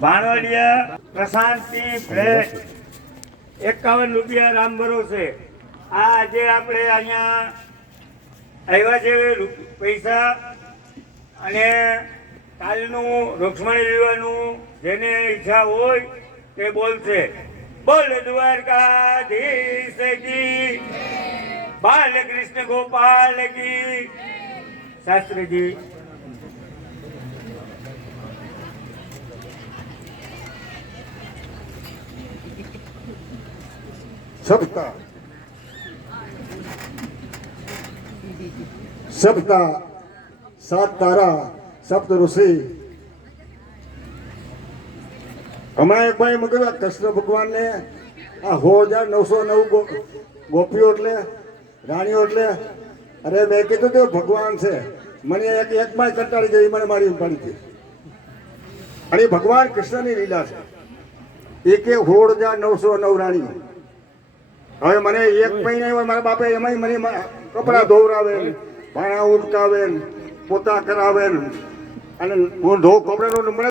ભાણવડિયા Prashanti flat 51 રૂપિયા રામ ભરોસે. આ આજે આપણે અહીંયા આવ્યા છે પૈસા, અને કાલનું રૂક્ષ્મણી વિવાહનું જેને ઈચ્છા હોય તે બોલશે. બોલ દ્વારકાધીશ કી, બાલકૃષ્ણ ગોપાલ કી. શાસ્ત્રીજી સપ્તા સપ્તા સાત તારા સપ્ત ઋષિ. હમણાં એક ભાઈ મૂક્યું કૃષ્ણ ભગવાનને આ 6909 ગોપીઓ એટલે રાણીઓ એટલે. અરે મેં કીધું કે ભગવાન છે. મને એક બાઈ કંટાળી ગઈ, મને મારી પાડી હતી. અને ભગવાન કૃષ્ણની લીલા છે. એ કે 6909 રાણીઓ. હવે મને એક મહિના હોય મારા બાપે એમાં મને કપડાં ધોવરાવે, ભાણા ઉટકાવે, પોતા કરાવે, અને હું ધોવ કપડાનો મને